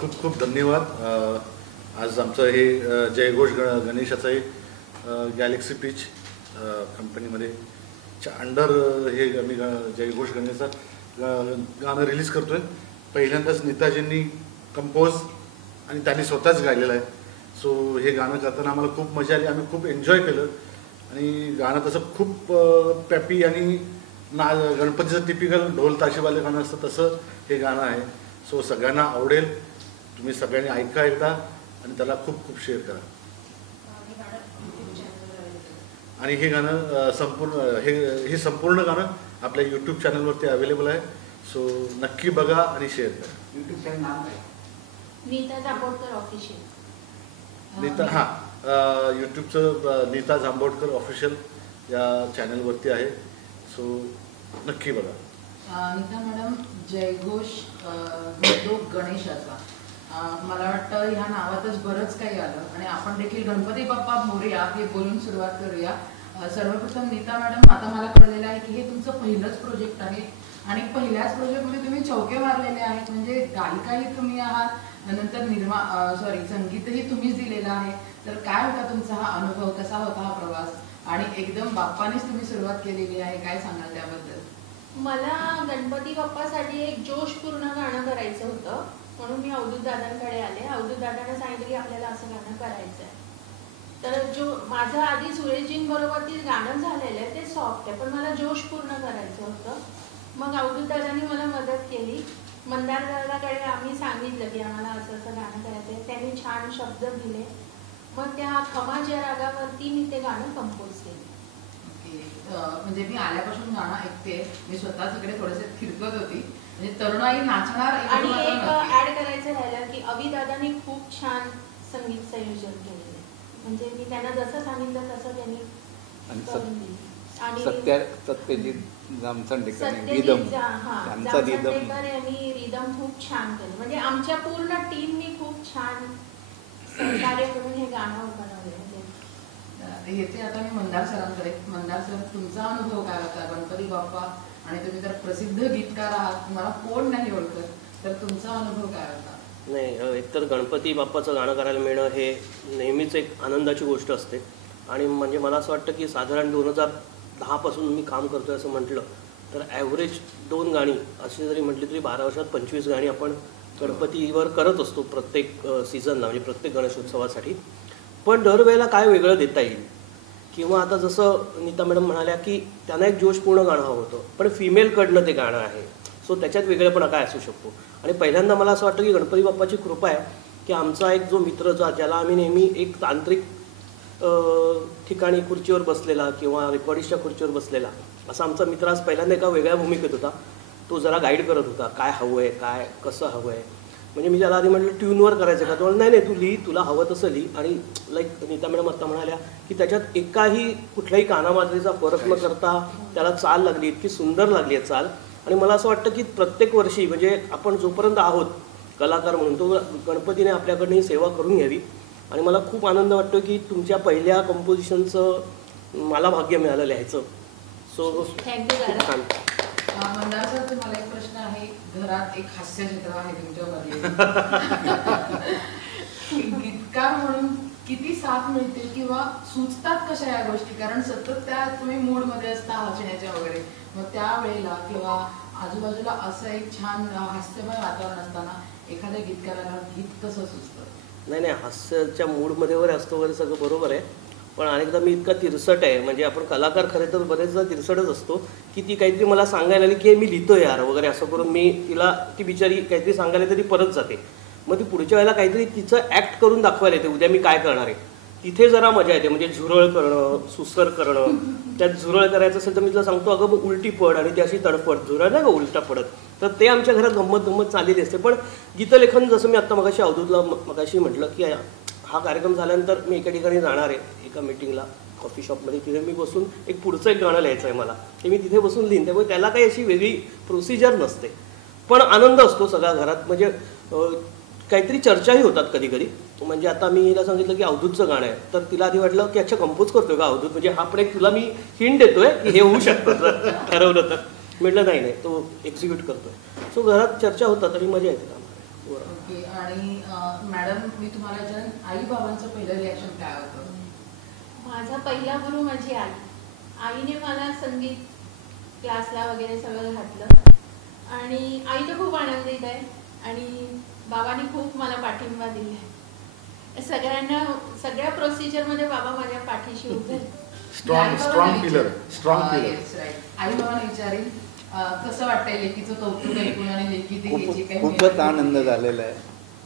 खूप खूप धन्यवाद। आज आमचं हे जयघोष गणेशाचं हे गॅलेक्सी पिच कंपनीमध्ये अंडर हे आम्ही जयघोष गणेशाचं गाणं रिलीज करतोय। पहिल्यांदाच नेताजींनी कंपोज आणि त्यांनी स्वतःच गायलेलं आहे। सो हे गाणं करताना आम्हाला खूप मजा आली, आम्ही खूप एन्जॉय केलं आणि गाणं तसं खूप पॅपी आणि गणपतीचं टिपिकल ढोल ताशेवाले गाणं असतं तसं हे गाणं आहे। सो सगळ्यांना आवडेल, तुम्ही सगळ्यांनी ऐका एकदा आणि त्याला खूप खूप शेअर करा। आणि हे गाणं संपूर्ण गाणं आपल्या यूट्यूब चॅनलवरती अवेलेबल आहे। सो नक्की बघा आणि शेअर करा। यूट्यूब चॅनल नाव काय? नीता जांभोळकर ऑफिशियल। यूट्यूबचं नीता जांभोळकर ऑफिशियल या चॅनलवरती आहे। सो नक्की बघा। नीता मॅडम, जयघोष गणेशाचा मला वाटतं ह्या नावातच बरंच काही आलं आणि आपण देखील गणपती बाप्पा मोरया हे बोलून सुरुवात करूया। सर्वप्रथम नीता मॅडम, आता मला कळलेलं आहे की हे तुमचं पहिलंच प्रोजेक्ट आहे आणि पहिल्याच प्रोजेक्टमध्ये तुम्ही चौके मारलेले आहेत, म्हणजे गायिकाही तुम्ही आहात, नंतर संगीतही तुम्हीच दिलेलं आहे। तर काय होता तुमचा हा अनुभव, कसा होता हा प्रवास आणि एकदम बाप्पानेच तुम्ही सुरुवात केलेली आहे, काय सांगाल त्याबद्दल? मला गणपती बाप्पासाठी एक जोशपूर्ण गाणं करायचं होतं, म्हणून मी अवधूत दादांकडे आले। अवधूत दादांना सांगितलं की आपल्याला असं गाणं करायचं आहे। तर माझं आधी सुरेशजींबरोबर ते गाणं झालेलं आहे, ते सॉफ्ट आहे, पण मला जोशपूर्ण करायचं होतं। मग अवधूत दादांनी मला मदत केली। मंदार दादाकडे आम्ही सांगितलं की आम्हाला असं असं गाणं करायचं आहे, त्यांनी छान शब्द दिले। मग त्या खमाच्या रागावरती मी ते गाणं कंपोज केलं। म्हणजे मी आल्यापासून गाणं ऐकते, मी स्वतः तिकडे थोडेसे फिरकत होती म्हणजे तरुणाई नाचणार एकत्र आणि मात्र एक नक्की. ऍड करायचं राहिलं की अविदादांनी खूप छान संगीत संयोजन केलेलं आहे. म्हणजे मी त्यांना जसं सांगितलं तसं त्यांनी आणि करून दिलं. आणि सत्यजित जामचंडेकर सत्यजित रिदम हा, त्यांचा रिदम जामचंडेकर यांनी रिदम खूप छान केलं. म्हणजे आमच्या पूर्ण टीमनी खूप छान सहकार्य करून हे गाणं बनवलं. येते आता मी मंदार सरांकडे. मंदार सर, तुमचा अनुभव काय होता गणपती बाप्पा, आणि तुम्ही तर प्रसिद्ध गीतकार आहात, तुम्हाला कोण नाही ओळखत, तर तुमचा अनुभव काय होता? नाही, एकतर गणपती बाप्पाचं गाणं करायला मिळणं हे नेहमीच एक आनंदाची गोष्ट असते. आणि म्हणजे मला असं वाटतं की साधारण 2010पासून मी काम करतो आहे असं म्हटलं तर ॲव्हरेज 2 गाणी अशी जरी म्हटली तरी 12 वर्षात 25 गाणी आपण गणपतीवर करत असतो प्रत्येक सीझनला, म्हणजे प्रत्येक गणेशोत्सवासाठी. पण दरवेळेला काय वेगळं देता येईल, किंवा आता जसं नीता मॅडम म्हणाल्या की त्यांना एक जोशपूर्ण गाणं हवं होतं, पण फिमेलकडनं ते गाणं आहे, सो त्याच्यात वेगळेपणा काय असू शकतो. आणि पहिल्यांदा मला असं वाटतं की गणपती बाप्पाची कृपा आहे की आमचा एक जो मित्र ज्याला आम्ही नेहमी एक तांत्रिक ठिकाणी खुर्चीवर बसलेला किंवा रेकॉर्डिस्टच्या खुर्चीवर बसलेला असा आमचा मित्र आज पहिल्यांदा एका वेगळ्या भूमिकेत होता. तो जरा गाईड करत होता, काय हवं आहे, काय कसं हवं आहे. म्हणजे मी त्याला आधी म्हटलं ट्यूनवर करायचं का, तो नाही नाही तू लिही, तुला हवं तसं लिही. आणि लाईक नीता मॅडम आत्ता म्हणाल्या की त्याच्यात एकाही कुठल्याही कानामात्रेचा फरक न करता त्याला चाल लागली, इतकी सुंदर लागली आहे चाल. आणि मला असं वाटतं की प्रत्येक वर्षी म्हणजे आपण जोपर्यंत आहोत कलाकार म्हणून तो गणपतीने आपल्याकडनं ही सेवा करून घ्यावी. आणि मला खूप आनंद वाटतो की तुमच्या पहिल्या कंपोजिशनचं मला भाग्य मिळालं लिहायचं. सो थँक्यू खूप दादा. छान. मंदार सर, तुम्हाला एक प्रश्न आहे. घरात एक हास्यचित्र आहे तुमच्यामध्ये. गीतकार म्हणून किती साथ मिळते किंवा सुचतात कशा या गोष्टी, कारण सतत त्या तुम्ही मूडमध्ये असता हसण्याच्या वगैरे, मग त्यावेळेला किंवा आजूबाजूला असं एक छान हास्यमय वातावरण असताना एखाद्या गीतकाराला गीत कसं सुचतं? नाही, हास्याच्या मूडमध्ये वगैरे असतो वगैरे सगळं बरोबर आहे, पण अनेकदा मी इतका तिरसट आहे, म्हणजे आपण कलाकार खरे तर बरेचदा तिरसटच असतो की ती काहीतरी मला सांगायला आली की मी लिहितो यार वगैरे असं करून मी तिला, ती बिचारी काहीतरी सांगायला तरी परत जाते. मग ती पुढच्या वेळेला काहीतरी तिचं ॲक्ट करून दाखवायला येते, उद्या मी काय करणार आहे. तिथे जरा मजा येते, म्हणजे झुरळ करणं, सुसर करणं. त्यात झुरळ करायचं असेल तर मी तुला सांगतो अगं मग उलटी पड आणि ती अशी तडफड, झुरळ नाही का उलटा पडत. तर ते आमच्या घरात गंमत चाललेली असते. पण गीतलेखन जसं मी आत्ता मगाशी अवधूतला मगाशी म्हटलं की हा कार्यक्रम झाल्यानंतर मी एका ठिकाणी जाणार आहे, एका मीटिंगला कॉफी शॉपमध्ये. तिथे मी बसून एक पुढचं एक गाणं लिहायचं आहे मला, ते मी तिथे बसून लिहीन. त्यामुळे त्याला काही अशी वेगळी प्रोसिजर नसते, पण आनंद असतो सगळ्या घरात. म्हणजे काहीतरी चर्चाही होतात कधी कधी. म्हणजे आता मी हिला सांगितलं की अवधूतचं गाणं आहे, तर तिला आधी वाटलं की अच्छा कंपोज करतोय का अवधूत, म्हणजे हा पण एक तुला मी हिंट देतोय की हे होऊ शकतं जर ठरवलं तर. म्हटलं नाही तो एक्झिक्यूट करतोय. सो घरात चर्चा होतात आणि मजा येते. ओके. आणि मॅडम, मी तुम्हाला विचारेन, आई बाबांचं पहिलं रिॲक्शन काय होतं? माझा पहिला गुरु माझी आई. आईने मला संगीत क्लासला वगैरे सगळं घातलं आणि आई तर खूप आनंदित आहे आणि बाबांनी खूप मला पाठिंबा दिला. सगळ्या प्रोसिजरमध्ये बाबा माझ्या पाठीशी उभे. Strong pillar. आई बाबांना विचारेन, कसं वाटतंय लेकीचं कौतुक ऐकून आणि लेकी ते जी काही खूपच आनंद झालेला आहे.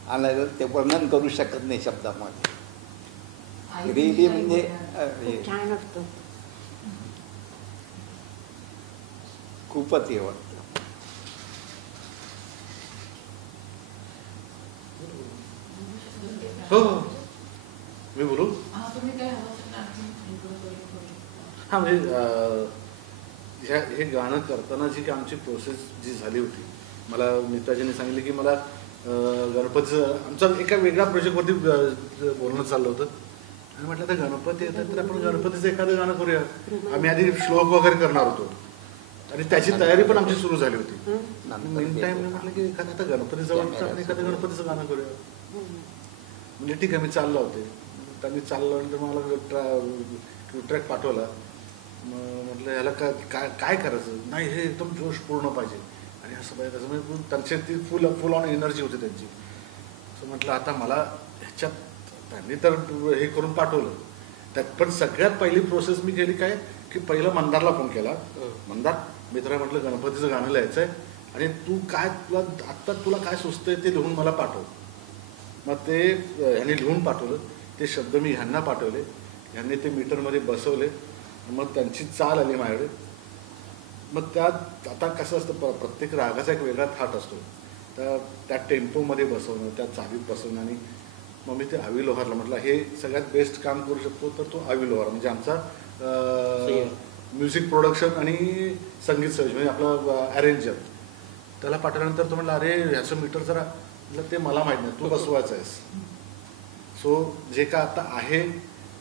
आणि ते वर्णन करू शकत नाही शब्दामध्ये. रिली म्हणजे छान असतं. खूपच हे वाटतं. हो मी बोलू. तुम्ही काय हवं? हां म्हणजे हे गाणं करताना जी की आमची प्रोसेस जी झाली होती, मला नीताजीने सांगितलं की मला गणपतीचं आमचा एका वेगळ्या प्रोजेक्टवरती बोलणं चाललं होतं आणि म्हटलं तर गणपती येतात तर आपण गणपतीचं एखादं गाणं करूया. आम्ही आधी श्लोक वगैरे करणार होतो आणि त्याची तयारी पण आमची सुरू झाली होती. मेन टाइम मी म्हटलं की एखादं आता गणपतीजवळ आपण एखादं गणपतीचं गाणं करूया. म्हणजे ठीक आहे, मी चाललो होते. त्यांनी चालल्यानंतर मला ट्रॅक पाठवला. म्हटलं ह्याला काय करायचं नाही, हे एकदम जोशपूर्ण पाहिजे आणि असं पाहिजे तसं. म्हणजे त्यांची ती फुल ऑन एनर्जी होती त्यांची. असं म्हटलं आता मला ह्याच्यात त्यांनी तर हे करून पाठवलं त्यात, पण सगळ्यात पहिली प्रोसेस मी केली काय की पहिलं मंदारला फोन केला. मंदार मित्र म्हटलं गणपतीचं गाणं लिहायचं आहे आणि तू काय आत्ता तुला काय सुचतंय ते लिहून मला पाठव. मग ते ह्यांनी लिहून पाठवलं. ते शब्द मी ह्यांना पाठवले, ह्यांनी ते मीटरमध्ये बसवले. मग त्यांची चाल आली माझ्याकडे मग त्यात आता कसं असतं, प्रत्येक रागाचा एक वेगळा थाट असतो, तर त्या टेम्पोमध्ये बसवणं, त्या चालीत बसवणं. आणि मग मी ते आवी लोहारला म्हटलं हे सगळ्यात बेस्ट काम करू शकतो तर तो आवी लोहार, म्हणजे आमचा म्युझिक प्रोडक्शन आणि संगीत संयोजन, म्हणजे आपला अरेंजर. त्याला पाठवल्यानंतर तो म्हटलं अरे ह्याचं मीटर जरा, म्हटलं ते मला माहीत नाही, तू बसवायचं आहेस. सो जे का आता आहे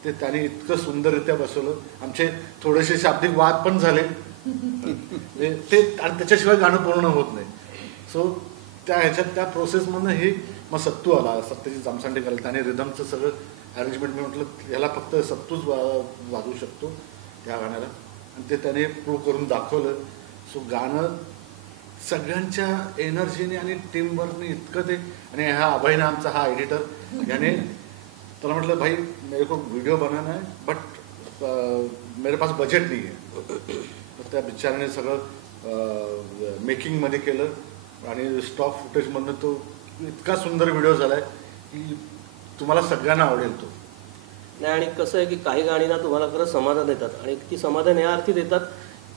ते त्याने इतकं सुंदररित्या बसवलं. आमचे थोडेसे शाब्दिक वाद पण झाले ते, आणि त्याच्याशिवाय गाणं पूर्ण होत नाही. सो त्या ह्याच्यात त्या प्रोसेसमधनं हे मग सत्तू आला, सत्यजित जामसांडे करायला, त्याने रिदमचं सगळं अरेंजमेंट. मी म्हटलं याला फक्त सत्तूच वाजवू शकतो त्या गाण्याला, आणि ते त्याने प्रूव्ह करून दाखवलं. सो गाणं सगळ्यांच्या एनर्जीने आणि टीमवर्कने इतकं ते. आणि हा अभयने आमचा हा एडिटर, याने त्याला म्हटलं भाई मेरे को व्हिडिओ बनाना है बट मेरे पास बजेट नाही आहे. त्या बिचाराने सगळं मेकिंगमध्ये केलं आणि स्टॉक फुटेजमधनं तो इतका सुंदर व्हिडिओ झाला आहे की तुम्हाला सगळ्यांना आवडेल तो. नाही, आणि कसं आहे की काही गाणी ना तुम्हाला खरंच समाधान देतात, आणि ती समाधान या अर्थी देतात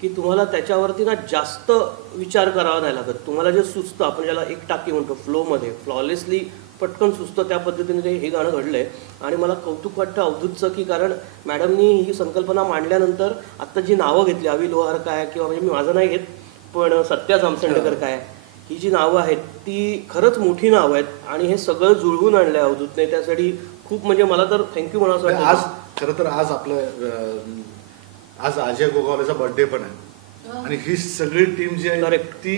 की तुम्हाला त्याच्यावरती ना जास्त विचार करावा नाही लागत. तुम्हाला जे सुचतं, आपण ज्याला एक टाकी म्हणतो, फ्लोमध्ये फ्लॉलेसली पटकन सुचतं, त्या पद्धतीने ते हे गाणं घडलं आहे. आणि मला कौतुक वाटतं अवधूतचं, की कारण मॅडमनी ही संकल्पना मांडल्यानंतर आत्ता जी नावं घेतली, आवी लोहार काय, किंवा म्हणजे मी माझं नाही घेत, पण सत्या जामसंडेकर काय, ही जी नावं आहेत ती खरंच मोठी नावं आहेत. आणि हे सगळं जुळवून आणलं आहे अवधूतने, त्यासाठी खूप म्हणजे मला तर थँक्यू म्हणावं वाटतं. आज खरं तर आज आपलं आज अजय गोगावलेचा बर्थडे पण आहे, आणि ही सगळी टीम जी आहे ती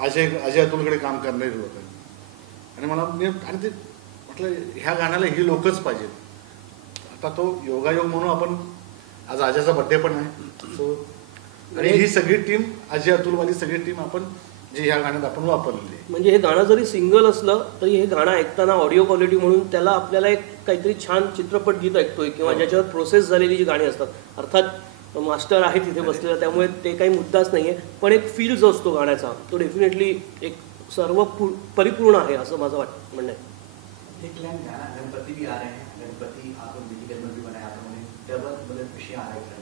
अजय अतुलकडे काम करणारी लोक आहेत. आणि मला आणि ते म्हटलं ह्या गाण्याला ही लोकच पाहिजेत. आता तो योगायोग म्हणून आपण आज अजयचा बर्थडे पण आहे. सो आणि ही सगळी टीम, अजय अतुलवाली सगळी टीम आपण जी ह्या गाण्यात आपण वापरलेली. म्हणजे हे गाणं जरी सिंगल असलं तरी हे गाणं ऐकताना ऑडिओ क्वालिटी म्हणून त्याला आपल्याला एक काहीतरी छान चित्रपट गीत ऐकतोय, किंवा ज्याच्यावर प्रोसेस झालेली जी गाणी असतात. अर्थात मास्टर आहे तिथे बसलेला, त्यामुळे ते काही मुद्दाच नाही आहे, पण एक फील जो असतो गाण्याचा तो डेफिनेटली एक सर्व परिपूर्ण आहे असं माझं म्हणणं आहे. एक लाइन गाना गणपति भी आ रहे हैं, गणपति आप म्यूजिकल में भी बनाया था उन्होंने, डबल मतलब विषय आ रहा है.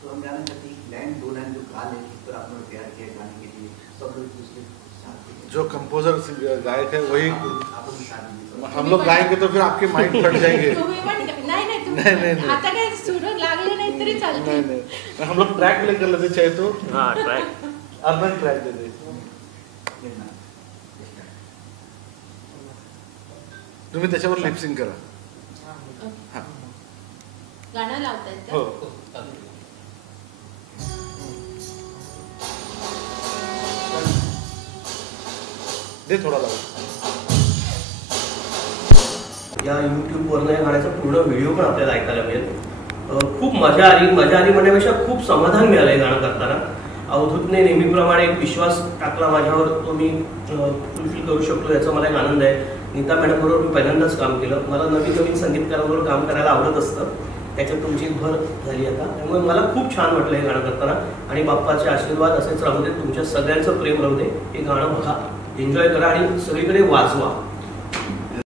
तो हम जानना चाहते हैं लाइन 2 लाइन जो गा लें, किस तरह आपने तैयार किया गाने के लिए, सब लोग उसके साथ जो कंपोजर गायक है वही आप हम लोग गाएंगे तो फिर आपके माइक फट जाएंगे. नाही आता काय सुर लागले नाही तरी चालते. नहीं, हम लोग ट्रैक प्ले कर लेते चाहे तो. हाँ, ट्रैक अर्बन ट्रैक दे दे. तुम्ही त्याच्यावर लिपसिंग करा. हा, गाणं लावतायत हो. का? दे थोडा लावू. या यूट्यूबवरनं या गाण्याचा पूर्ण व्हिडिओ पण आपल्याला ऐकायला मिळेल. खूप मजा आली म्हणण्यापेक्षा खूप समाधान मिळालं हे गाणं करताना. अवधूतने नेहमीप्रमाणे एक विश्वास टाकला माझ्यावर, तो मी फुलफिल करू शकलो याचा मला एक आनंद आहे. नीता मॅडमबरोबर मी पहिल्यांदाच काम केलं. मला नवीन संगीतकाराबरोबर काम करायला आवडत असतं, त्याच्यात तुमची भर झाली आता. त्यामुळे मला खूप छान वाटलं हे गाणं करताना. आणि बाप्पाचे आशीर्वाद असेच राहू दे, तुमच्या सगळ्यांचं प्रेम राहू दे. हे गाणं बघा, एन्जॉय करा आणि सगळीकडे वाजवा.